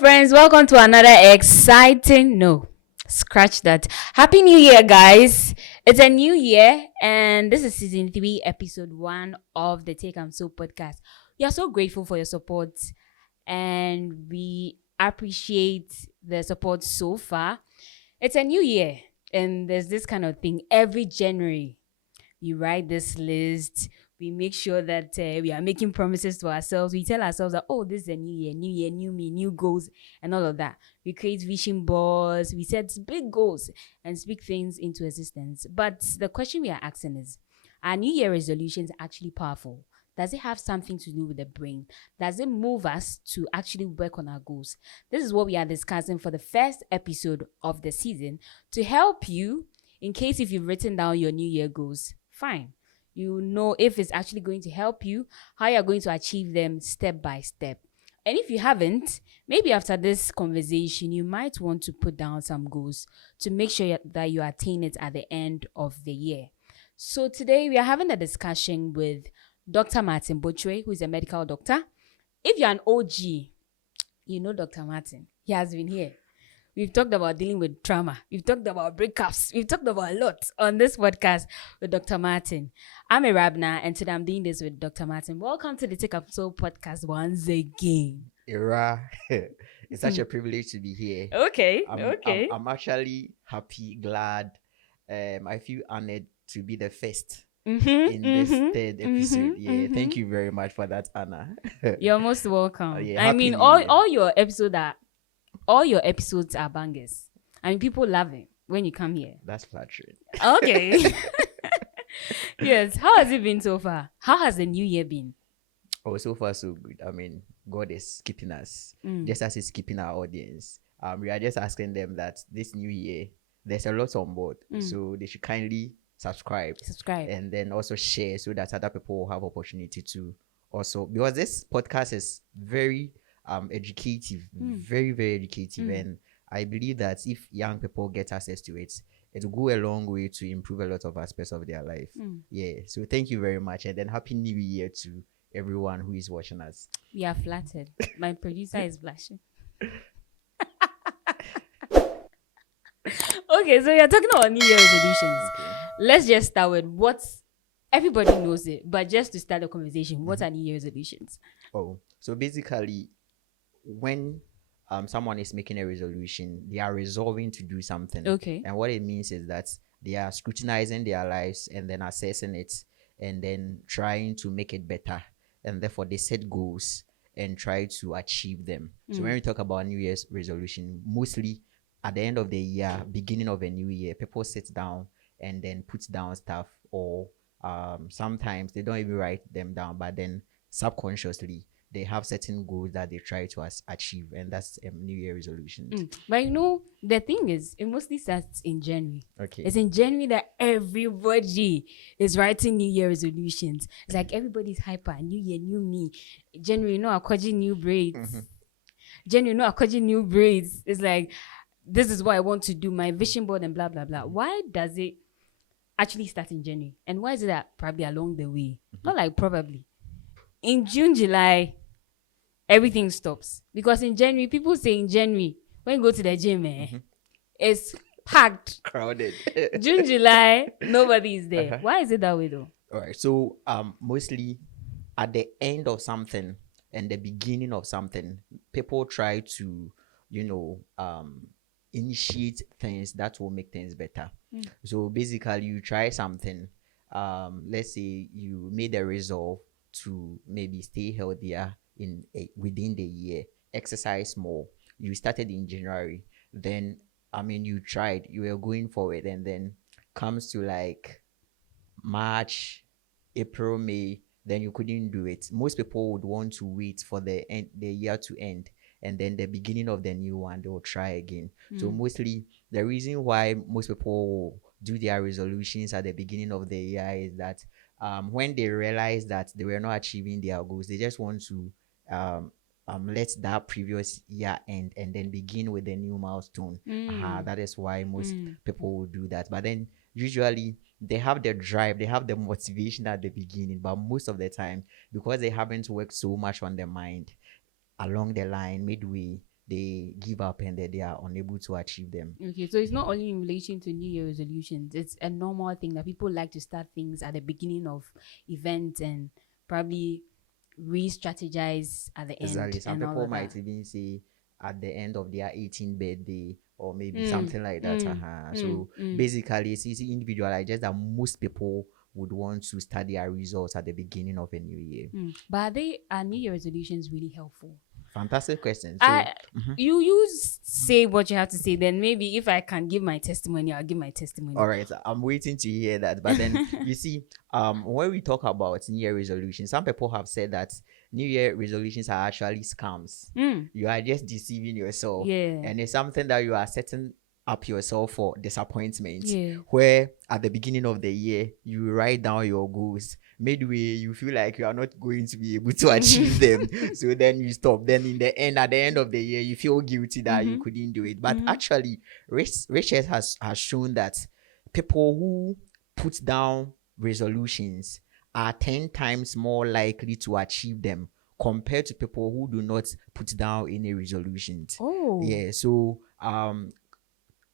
friends, welcome to another exciting scratch that. Happy New Year, guys. It's a new year, and this is season 3, episode 1 of the Take and So podcast. We are so grateful for your support, and we appreciate the support so far. It's a new year, and there's this kind of thing every January. You write this list. We make sure that we are making promises to ourselves. We tell ourselves that, oh, this is a new year, new me, new goals, and all of that. We create vision boards. We set big goals and speak things into existence. But the question we are asking is, are New Year resolutions actually powerful? Does it have something to do with the brain? Does it move us to actually work on our goals? This is what we are discussing for the first episode of the season to help you, in case if you've written down your New Year goals. Fine. You know if it's actually going to help you, how you're going to achieve them step by step. And if you haven't, maybe after this conversation, you might want to put down some goals to make sure that you attain it at the end of the year. So today we are having a discussion with Dr. Martin Botchwey, who is a medical doctor. If you're an OG, you know Dr. Martin. He has been here. We've talked about dealing with trauma. We've talked about breakups. We've talked about a lot on this podcast with Dr. Martin. I'm a Rabna, and today I'm doing this with Dr. Martin. Welcome to the Take Up Soul podcast once again. Ira, it's such a privilege to be here. Okay. I'm actually happy, glad. I feel honored to be the first in this third episode. Thank you very much for that, Anna. You're most welcome. I mean, all your episodes are bangers. I mean, people love it when you come here. That's flattering. Okay. Yes. How has it been so far? How has the new year been? Oh, so far so good. I mean, God is keeping us, just as He's keeping our audience. We are just asking them that this new year, there's a lot on board, so they should kindly subscribe, and then also share so that other people will have opportunity to also, because this podcast is very educative, very, very educative. And I believe that if young people get access to it, it will go a long way to improve a lot of aspects of their life. So thank you very much, and then happy new year to everyone who is watching us. We are flattered. My producer is blushing. Okay, so you're talking about New Year resolutions. Let's just start with what's, everybody knows it, but just to start the conversation, what are New Year resolutions? Oh, so basically, when someone is making a resolution, they are resolving to do something. Okay. And what it means is that they are scrutinizing their lives and then assessing it and then trying to make it better. And therefore, they set goals and try to achieve them. So when we talk about New Year's resolution, mostly at the end of the year, beginning of a new year, people sit down and then put down stuff, or sometimes they don't even write them down, but then subconsciously they have certain goals that they try to achieve, and that's a New Year resolution. But you know, the thing is, it mostly starts in January. Okay. It's in January that everybody is writing New Year resolutions. It's like everybody's hyper. New year, new me. January, I'm calling new braids. January, I'm calling new braids. It's like, this is what I want to do, my vision board and blah, blah, blah. Why does it actually start in January? And why is it that probably along the way? Not like probably. In June, July, everything stops. Because in January, people say in January, when you go to the gym, it's packed. Crowded. June, July, nobody is there. Why is it that way though? All right. So mostly at the end of something and the beginning of something, people try to, initiate things that will make things better. So basically, you try something. Let's say you made a resolve to maybe stay healthier within the year, exercise more. You started in January, then you tried, you were going for it, and then comes to like March, April, May, then you couldn't do it. Most people would want to wait for the year to end, and then the beginning of the new one, they will try again. So mostly the reason why most people do their resolutions at the beginning of the year is that when they realize that they were not achieving their goals, they just want to let that previous year end and then begin with a new milestone. That is why most people will do that. But then usually they have the drive, they have the motivation at the beginning, but most of the time, because they haven't worked so much on their mind, along the line, midway, they give up and they are unable to achieve them. Okay, so it's not only in relation to New Year resolutions. It's a normal thing that people like to start things at the beginning of events and probably re-strategize at the end. Exactly. Some and all people of might that. even say at the end of their 18th birthday or maybe something like that. So basically, it's easy individualized, just that most people would want to study our results at the beginning of a new year. But are New Year resolutions really helpful? Fantastic question. So You say what you have to say. Then maybe if I can give my testimony, I'll give my testimony. all right, I'm waiting to hear that. But then you see, when we talk about New Year resolutions, some people have said that New Year resolutions are actually scams. You are just deceiving yourself, and it's something that you are setting up yourself for disappointment. Where at the beginning of the year you write down your goals, midway you feel like you are not going to be able to achieve them, so then you stop. Then at the end of the year you feel guilty that you couldn't do it. But actually research has shown that people who put down resolutions are 10 times more likely to achieve them compared to people who do not put down any resolutions. So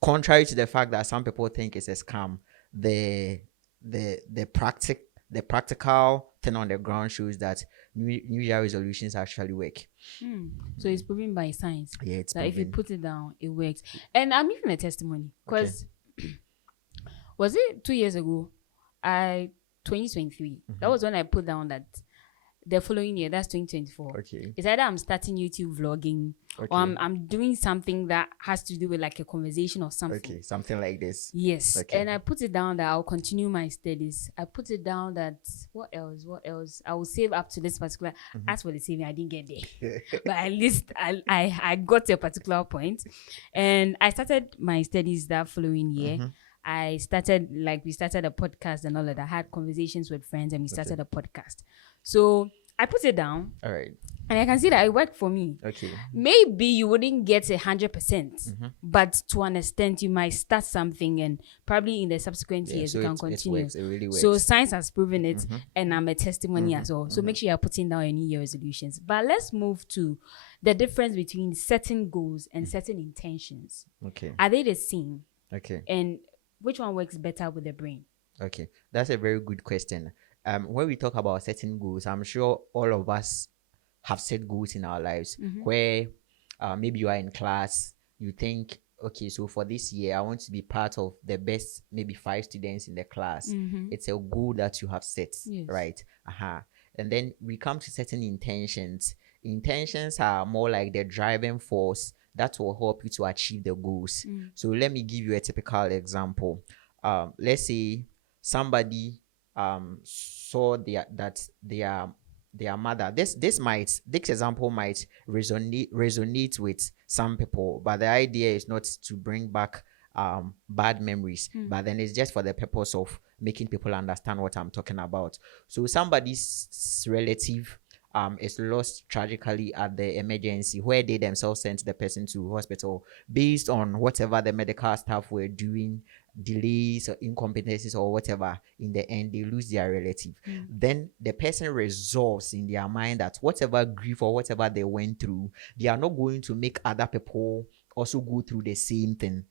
contrary to the fact that some people think it's a scam, the practical thing on the ground shows that New Year resolutions actually work. So it's proven by science. It's that if you put it down, it works. And I'm giving a testimony because was it 2 years ago? 2023. That was when I put down that the following year, that's 2024. It's either I'm starting YouTube vlogging or I'm doing something that has to do with like a conversation or something. Something like this. Yes. And I put it down that I'll continue my studies. I put it down that what else? I will save up to this particular. As for the saving, I didn't get there. But at least I got to a particular point. And I started my studies that following year. We started a podcast and all of that. I had conversations with friends and we started a podcast. So I put it down. All right. And I can see that it worked for me. Maybe you wouldn't get 100%, but to an extent, you might start something and probably in the subsequent years you can continue. It really works. So science has proven it, and I'm a testimony as well. So make sure you're putting down your New Year resolutions. But let's move to the difference between setting goals and setting intentions. Are they the same? And which one works better with the brain? That's a very good question. When we talk about setting goals, I'm sure all of us have set goals in our lives where maybe you are in class, you think, okay, so for this year, I want to be part of the best, maybe 5 students in the class. It's a goal that you have set, right? And then we come to setting intentions. Intentions are more like the driving force that will help you to achieve the goals. So let me give you a typical example. Let's say somebody saw their mother. This example might resonate with some people, but the idea is not to bring back bad memories, but then it's just for the purpose of making people understand what I'm talking about. So somebody's relative is lost tragically at the emergency, where they themselves sent the person to hospital based on whatever the medical staff were doing, delays or incompetencies or whatever. In the end, they lose their relative. Then the person resolves in their mind that whatever grief or whatever they went through, they are not going to make other people also go through the same thing.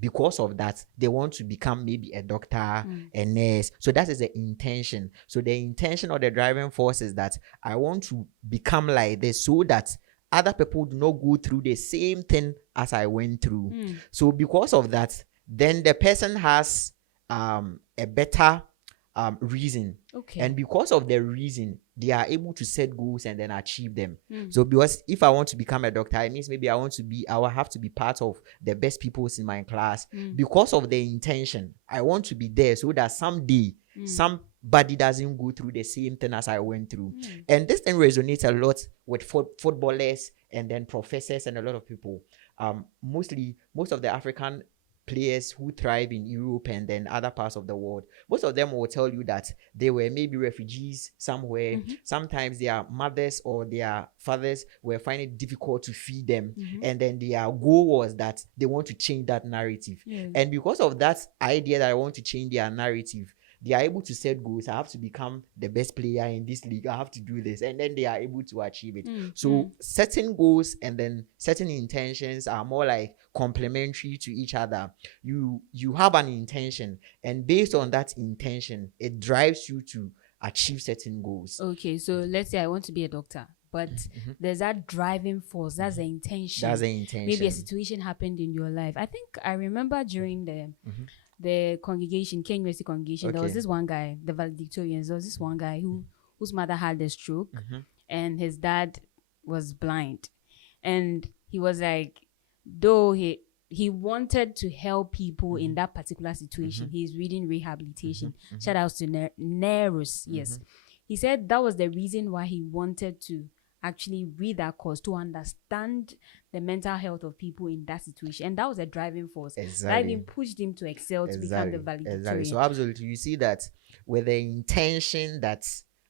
Because of that, they want to become maybe a doctor, a nurse. So that is the intention. So the intention or the driving force is that I want to become like this so that other people do not go through the same thing as I went through. So because of that, then the person has a better reason. And because of the reason, they are able to set goals and then achieve them. So because if I want to become a doctor, it means maybe I will have to be part of the best people in my class. Because of the intention, I want to be there so that someday somebody doesn't go through the same thing as I went through. And this thing resonates a lot with footballers and then professors and a lot of people. Most of the African players who thrive in Europe and then other parts of the world, most of them will tell you that they were maybe refugees somewhere. Sometimes their mothers or their fathers were finding it difficult to feed them, and then their goal was that they want to change that narrative. And because of that idea that I want to change their narrative, they are able to set goals. I have to become the best player in this league. I have to do this, and then they are able to achieve it. So setting goals and then setting intentions are more like complementary to each other. You have an intention, and based on that intention, it drives you to achieve certain goals. Okay, so let's say I want to be a doctor, but there's that driving force. That's the intention. That's the intention. Maybe a situation happened in your life. I think I remember during the congregation, Ken University congregation, there was this one guy, the valedictorians. There was this one guy whose mother had a stroke, and his dad was blind, and he was like, though he wanted to help people in that particular situation. He's reading rehabilitation. Shout out to Nerus. Yes. He said that was the reason why he wanted to actually read that course, to understand the mental health of people in that situation. And that was a driving force. That even pushed him to excel, to become the valedictorian. Exactly. So absolutely, you see that with the intention that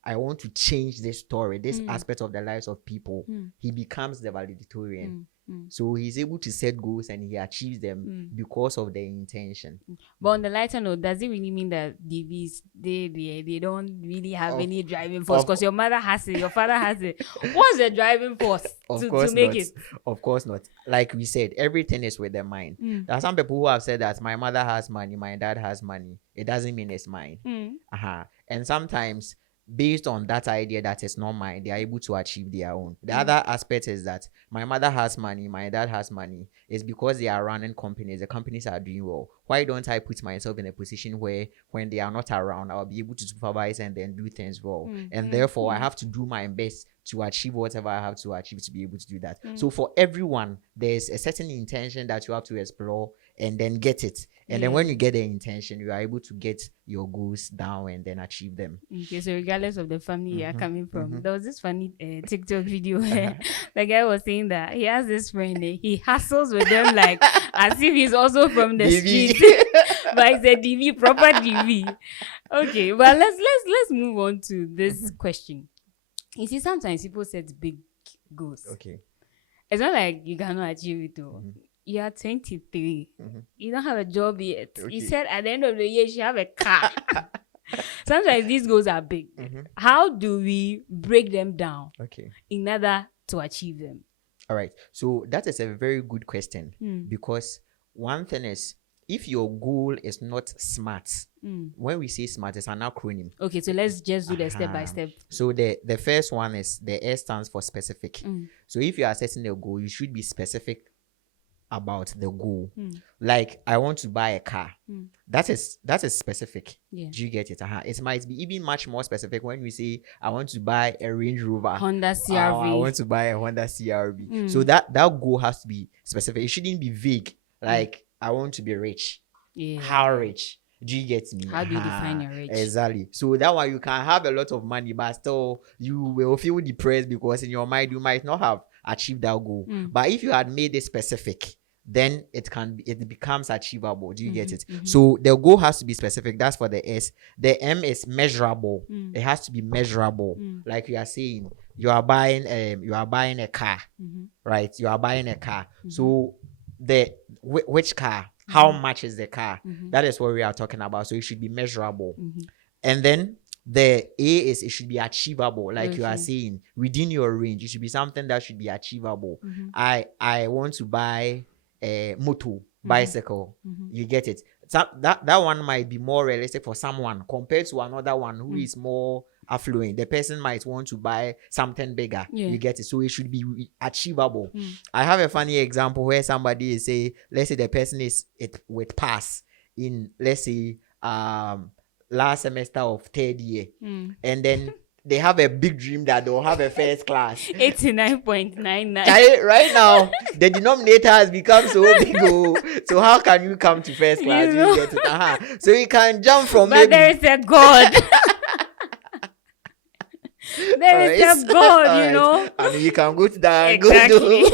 I want to change this story, this aspect of the lives of people, he becomes the valedictorian. So he's able to set goals and he achieves them because of the intention. But on the lighter note, does it really mean that DVs they don't really have any driving force? Because your mother has it, your father has it. What's the driving force to make it? Of course not. Like we said, everything is with the mind. There are some people who have said that my mother has money, my dad has money. It doesn't mean it's mine. And sometimes, based on that idea that it's not mine, they are able to achieve their own. The other aspect is that my mother has money, my dad has money. It's because they are running companies. The companies are doing well. Why don't I put myself in a position where when they are not around, I'll be able to supervise and then do things well? And therefore, I have to do my best to achieve whatever I have to achieve to be able to do that. So for everyone, there's a certain intention that you have to explore and then get it. And then when you get the intention, you are able to get your goals down and then achieve them. Okay, so regardless of the family you are coming from, there was this funny TikTok video where the guy was saying that he has this friend, he hustles with them like as if he's also from the street, but it's a DV, proper DV. Okay, but let's move on to this question. You see, sometimes people set big goals. Okay. It's not like you cannot achieve it though. You are 23. You don't have a job yet. Okay. You said at the end of the year, you should have a car. Sometimes these goals are big. How do we break them down in order to achieve them? All right. So that is a very good question because one thing is, if your goal is not SMART, when we say SMART, it's an acronym. Okay, so let's just do the step by step. So the first one is the S stands for specific. So if you are setting a goal, you should be specific about the goal. Like, I want to buy a car. That is specific. Do you get it? It might be even much more specific when we say I want to buy a Range Rover, Honda CRV. I want to buy a Honda CRV. So that goal has to be specific. It shouldn't be vague. Like, I want to be rich. How rich? Do you get me? How do you define your rich? Exactly. So that one, you can have a lot of money, but still you will feel depressed because in your mind you might not have achieved that goal. But if you had made it specific, then it becomes achievable. Do you get it? So the goal has to be specific. That's for the S. The M is measurable. It has to be measurable. Like we are saying, you are buying a car, right? You are buying a car. So which car? How much is the car? That is what we are talking about. So it should be measurable. And then the A is it should be achievable. Like you are saying, within your range, it should be something that should be achievable. I want to buy a bicycle. You get it? So that one might be more realistic for someone compared to another one who is more affluent. The person might want to buy something bigger. You get it? So it should be achievable. I have a funny example where somebody is let's say the person is with pass in, let's say, last semester of third year, and then they have a big dream that they'll have a first class. 89.99. Right now, the denominator has become so big. So how can you come to first class? You get it? So you can jump from. But there is a God. There is a God, you know. And you can go to that. Exactly.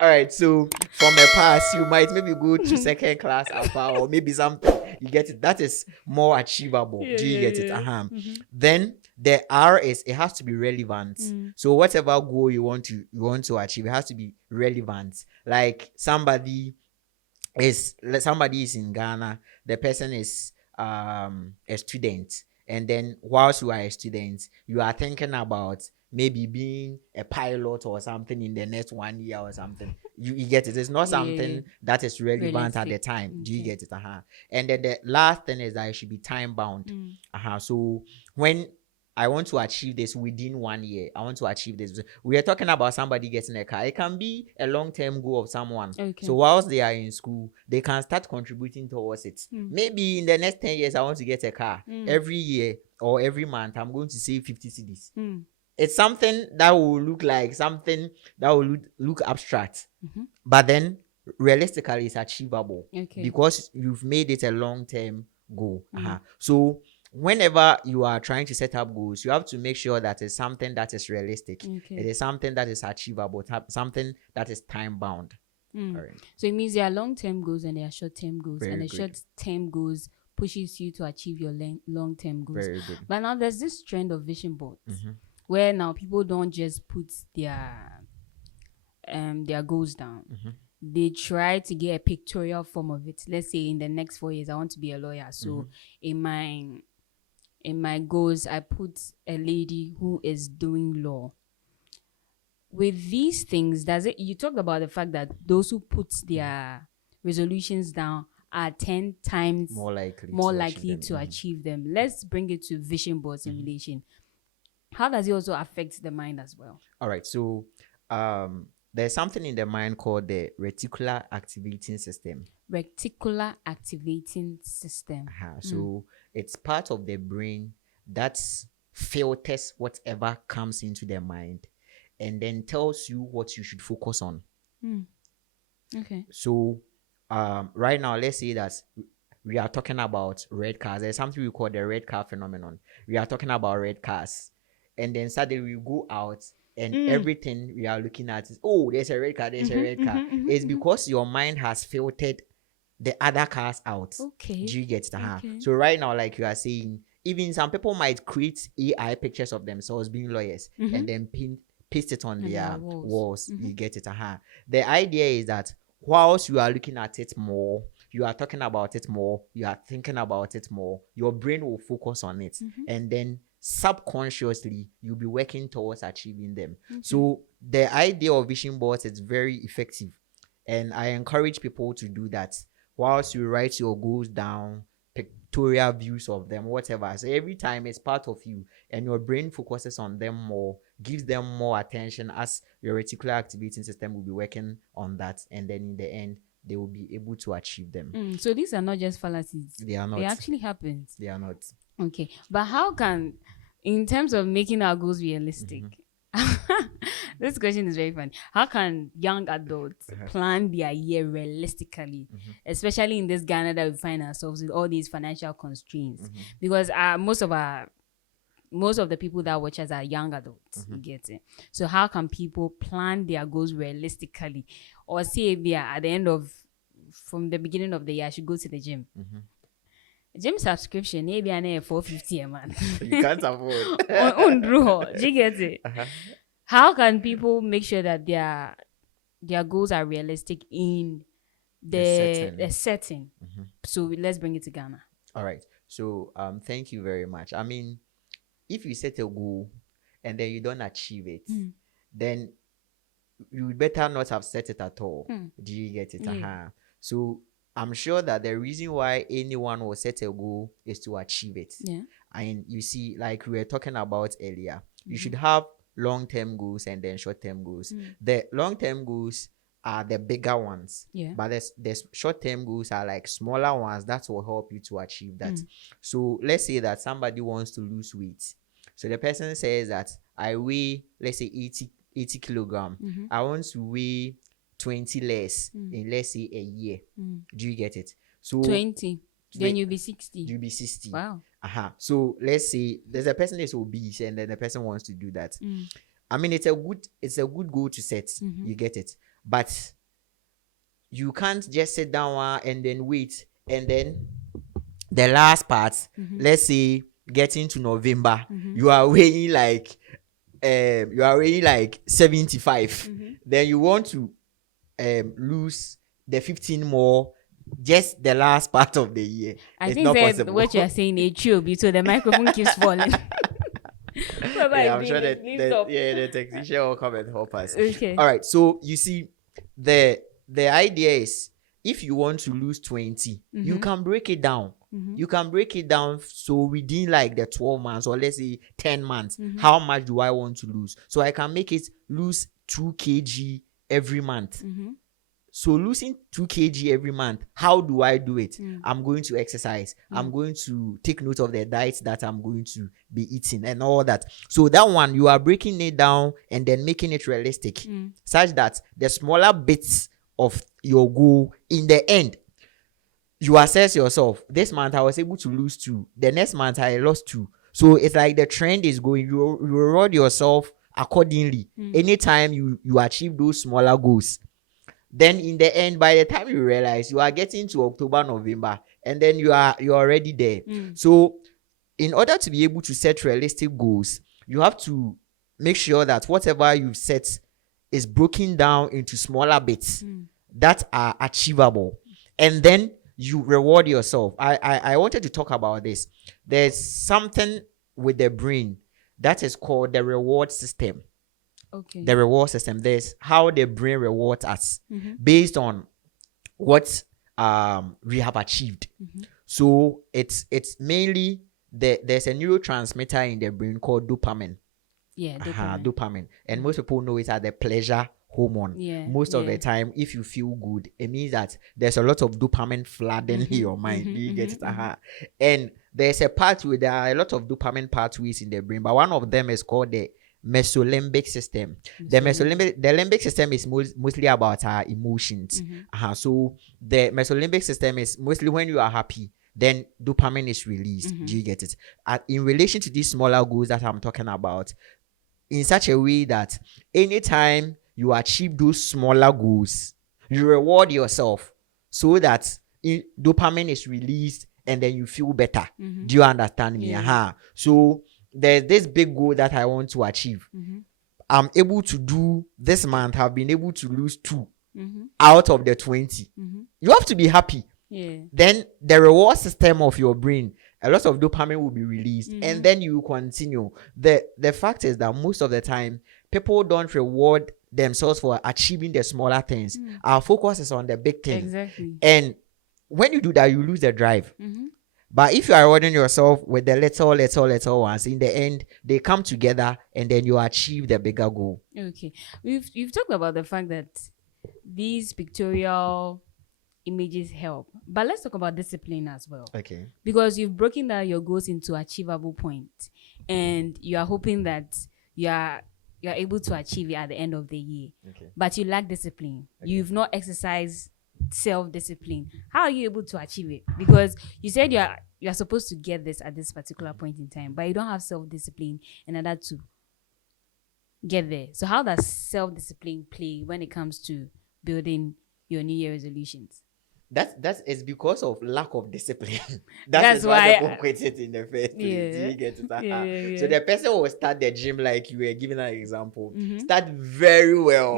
All right. So from a pass, you might maybe go to second class alpha or maybe something. You get it? That is more achievable. Do you get it? Then the R is it has to be relevant. So whatever goal you want to achieve, it has to be relevant. Like somebody is in Ghana, the person is a student, and then whilst you are a student, you are thinking about maybe being a pilot or something in the next 1 year or something. You get it. It's not Yeah, something that is relevant at the realistic. time. Do you Okay. get it? And then the last thing is that it should be time bound. So when I want to achieve this within 1 year, I want to achieve this. We are talking about somebody getting a car. It can be a long-term goal of someone. Okay. So whilst they are in school, they can start contributing towards it. Maybe in the next 10 years, I want to get a car. Every year or every month, I'm going to save 50 cedis. It's something that will look like something that will look abstract. But then realistically, it's achievable. Okay. Because you've made it a long-term goal. So whenever you are trying to set up goals, you have to make sure that it's something that is realistic. Okay. It is something that is achievable, something that is time bound. All right. So it means there are long-term goals and there are short-term goals. Very and the good. short-term goals pushes you to achieve your long-term goals. Very good. But now there's this trend of vision boards where now people don't just put their goals down. They try to get a pictorial form of it. Let's say in the next 4 years I want to be a lawyer. So in my goals I put a lady who is doing law. With these things, you talked about the fact that those who put their resolutions down are 10 times more likely to achieve them. Let's bring it to vision boards in relation. How does it also affect the mind as well? All right. So there's something in the mind called the reticular activating system. Reticular activating system. So it's part of the brain that filters whatever comes into the mind and then tells you what you should focus on. Okay. So right now, let's say that we are talking about red cars. There's something we call the red car phenomenon. We are talking about red cars. And then suddenly we go out and everything we are looking at is, oh, there's a red car, there's a red car. It's because your mind has filtered the other cars out. Okay. Do you get it? Okay. So right now, like you are saying, even some people might create AI pictures of themselves being lawyers and then paste it on their walls. You get it? The idea is that whilst you are looking at it more, you are talking about it more, you are thinking about it more, your brain will focus on it. And then subconsciously you'll be working towards achieving them. So the idea of vision boards is very effective, and I encourage people to do that. Whilst you write your goals down, pictorial views of them, whatever, so every time it's part of you and your brain focuses on them more, gives them more attention, as your reticular activating system will be working on that, and then in the end they will be able to achieve them. So these are not just fallacies. They are not. They actually happen. They are not. Okay. But how can, in terms of making our goals realistic, this question is very fun. How can young adults plan their year realistically, especially in this Ghana that we find ourselves with all these financial constraints? Because most of the people that watch us are young adults. You get it? So how can people plan their goals realistically? Or say they are at the end of, from the beginning of the year, I should go to the gym. Gym subscription, maybe I need $450 a month. You can't afford. Do you get it? How can people make sure that their goals are realistic in the setting? So let's bring it to Ghana. All right. So thank you very much. I mean, if you set a goal and then you don't achieve it, then you better not have set it at all. Do you get it? So I'm sure that the reason why anyone will set a goal is to achieve it. And you see, like we were talking about earlier, you should have long-term goals and then short-term goals. The long-term goals are the bigger ones, but the short-term goals are like smaller ones that will help you to achieve that. So let's say that somebody wants to lose weight. So the person says that I weigh, let's say 80 kilogram. I want to weigh 20 less in, let's say, a year. Do you get it? So 20, then you'll be 60. You'll be 60. Wow. So let's say there's a person that's obese and then the person wants to do that. I mean, it's a good goal to set. You get it? But you can't just sit down and then wait, and then the last part, let's say getting to November, you are weighing like 75. Then you want to lose the 15 more just the last part of the year. I It's think not that possible. what you are saying is true, so the microphone keeps falling. Yeah, I'm sure that the technician will come and help us. Okay. All right. So you see, the idea is, if you want to lose 20, you can break it down. You can break it down. So within like the 12 months, or let's say 10 months, how much do I want to lose? So I can make it lose 2 kg every month. So losing 2 kg every month, how do I do it? I'm going to exercise. I'm going to take note of the diet that I'm going to be eating and all that. So that one, you are breaking it down and then making it realistic, such that the smaller bits of your goal, in the end, you assess yourself. This month I was able to lose 2. The next month I lost 2. So it's like the trend is going. You reward yourself accordingly. Anytime you achieve those smaller goals, then in the end, by the time you realize, you are getting to October, November, and then you're already there. So in order to be able to set realistic goals, you have to make sure that whatever you've set is broken down into smaller bits that are achievable, and then you reward yourself. I wanted to talk about this. There's something with the brain that is called the reward system. Okay. The reward system. There's how the brain rewards us based on what we have achieved. So it's mainly there's a neurotransmitter in the brain called dopamine. Yeah, dopamine. Dopamine. And most people know it as the pleasure hormone. Most of the time, if you feel good, it means that there's a lot of dopamine flooding in your mind. Do you get it? And there's a pathway. There are a lot of dopamine pathways in the brain, but one of them is called the mesolimbic system. The limbic system is mostly about our emotions. So the mesolimbic system is mostly when you are happy, then dopamine is released. Do you get it? In relation to these smaller goals that I'm talking about, in such a way that anytime you achieve those smaller goals, you reward yourself so that dopamine is released and then you feel better. Do you understand me? So there's this big goal that I want to achieve. I'm able to do this month. I've been able to lose 2 out of the 20. You have to be happy. Then the reward system of your brain, a lot of dopamine will be released, and then you continue. The fact is that most of the time, people don't reward themselves for achieving the smaller things. Our focus is on the big thing. Exactly. And when you do that, you lose the drive. But if you are rewarding yourself with the little ones, in the end, they come together and then you achieve the bigger goal. Okay. You've talked about the fact that these pictorial images help. But let's talk about discipline as well. Okay. Because you've broken down your goals into achievable points, and you are hoping that you're able to achieve it at the end of the year. Okay. But you lack discipline. Okay. You've not exercised self-discipline. How are you able to achieve it? Because you said you're supposed to get this at this particular point in time, but you don't have self-discipline in order to get there. So how does self-discipline play when it comes to building your New Year resolutions? That's it's because of lack of discipline. That's why people quit it in the first place. Do you get it? So the person will start the gym like you were giving an example. Start very well.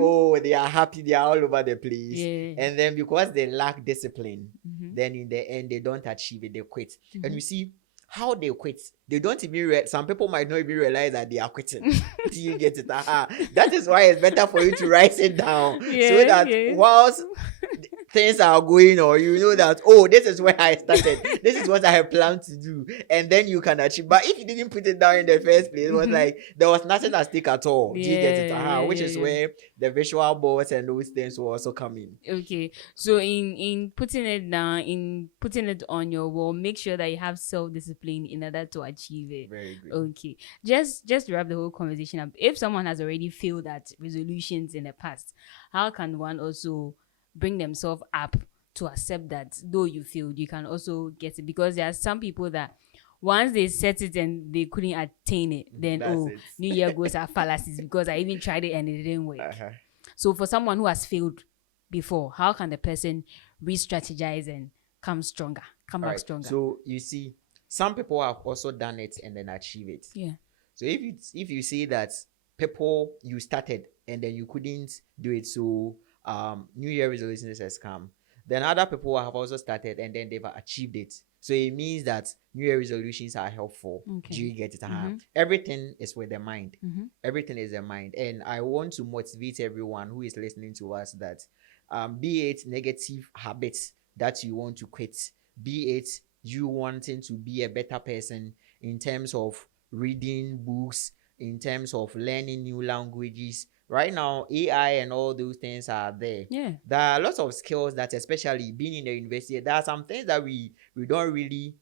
Oh, they are happy. They are all over the place. And then because they lack discipline, then in the end they don't achieve it. They quit. And you see how they quit. They don't even some people might not even realize that they are quitting. Do you get it? That is why it's better for you to write it down so that whilst things are going on, you know that, oh, this is where I started. This is what I have planned to do. And then you can achieve. But if you didn't put it down in the first place, it was like there was nothing at stake at all. Do you get it? Which is where the visual boards and those things will also come in. Okay. So in putting it down, in putting it on your wall, make sure that you have self-discipline in order to achieve it. Very good. Okay. Just to wrap the whole conversation up, if someone has already failed at resolutions in the past, how can one also bring themselves up to accept that though you failed, you can also get it? Because there are some people that once they set it and they couldn't attain it, then New Year goals are fallacies because I even tried it and it didn't work. So for someone who has failed before, how can the person re-strategize and come back stronger? So you see, some people have also done it and then achieve it. Yeah. So if you see that you started and then you couldn't do it, so New Year resolutions has come, Then other people have also started and then they've achieved it. So it means that New Year resolutions are helpful. Okay. Do you get it? Mhm. Everything is with the mind. Mhm. Everything is the mind. And I want to motivate everyone who is listening to us that be it negative habits that you want to quit, be it you wanting to be a better person in terms of reading books, in terms of learning new languages. Right now, AI and all those things are there. Yeah. There are lots of skills that, especially being in the university, there are some things that we don't really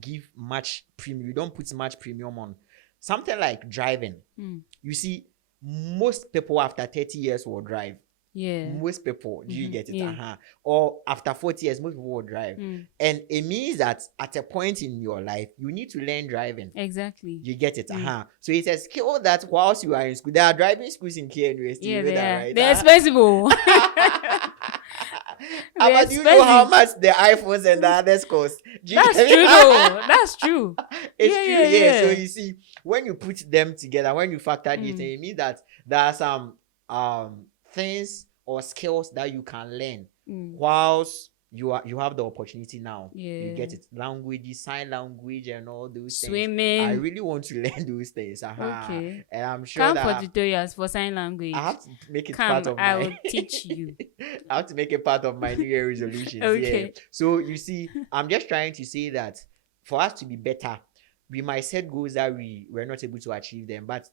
give much premium. We don't put much premium on. Something like driving. You see, most people after 30 years will drive. Yeah. Most people, do you get it? Yeah. Or after 40 years, most people will drive. And it means that at a point in your life, you need to learn driving. Exactly. You get it? So it's a skill that whilst you are in school, there are driving schools in K University. Yeah, you know they that, are. right? They're expensive. But do you know how much the iPhones and the others cost? That's true, though. That's true. It's true, yeah. So you see, when you put them together, when you factor these things, it means that there are some things or skills that you can learn whilst you have the opportunity now. You get it? Languages, sign language, and all those Swimming. things. I really want to learn those things. Okay. And I'm sure Come that for tutorials for sign language. I have to make it Come, part of I will teach you. I have to make it part of my New Year resolutions. Okay. Yeah. So you see, I'm just trying to say that for us to be better, we might set goals that we're not able to achieve them, but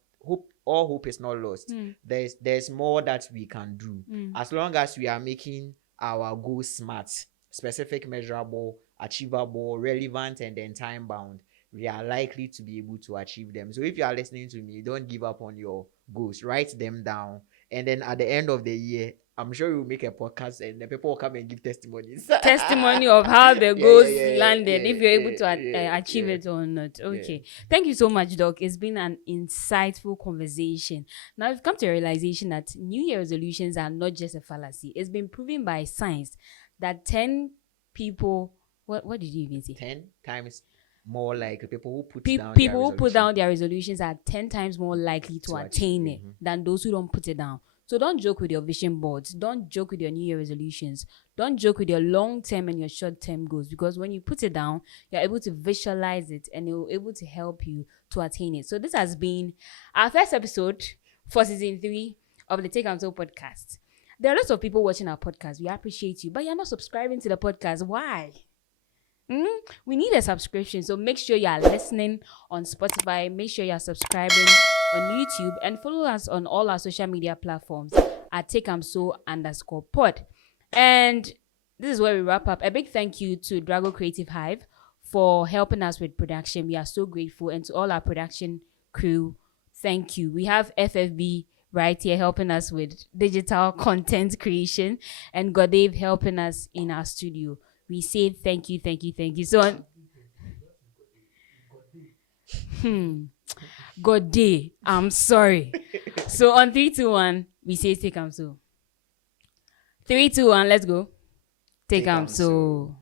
all hope is not lost. There's more that we can do as long as we are making our goals smart, specific, measurable, achievable, relevant, and then time bound. We are likely to be able to achieve them. So if you are listening to me, don't give up on your goals. Write them down, and then at the end of the year, I'm sure you'll make a podcast and the people will come and give testimonies. Testimony of how the goals landed, yeah, if you're able to achieve it or not. Okay. Thank you so much, Doc. It's been an insightful conversation. Now, we've come to a realization that New Year resolutions are not just a fallacy. It's been proven by science that 10 people... What did you even say? 10 times more likely. People who put down their resolutions are 10 times more likely to attain it than those who don't put it down. So don't joke with your vision boards. Don't joke with your New Year resolutions. Don't joke with your long-term and your short-term goals, because when you put it down, you're able to visualize it and it will be able to help you to attain it. So this has been our first episode for season 3 of the Take and Soul podcast. There are lots of people watching our podcast. We appreciate you, but you're not subscribing to the podcast. Why? We need a subscription, so make sure you are listening on Spotify. Make sure you are subscribing on YouTube and follow us on all our social media platforms at takeamso_pod. And this is where we wrap up. A big thank you to Drago Creative Hive for helping us with production. We are so grateful, and to all our production crew, thank you. We have FFB right here helping us with digital content creation, and Godave helping us in our studio. We say thank you. So God day. I'm sorry. So on 3, 2, 1, we say take am so. 3, 2, 1, let's go. Take am so.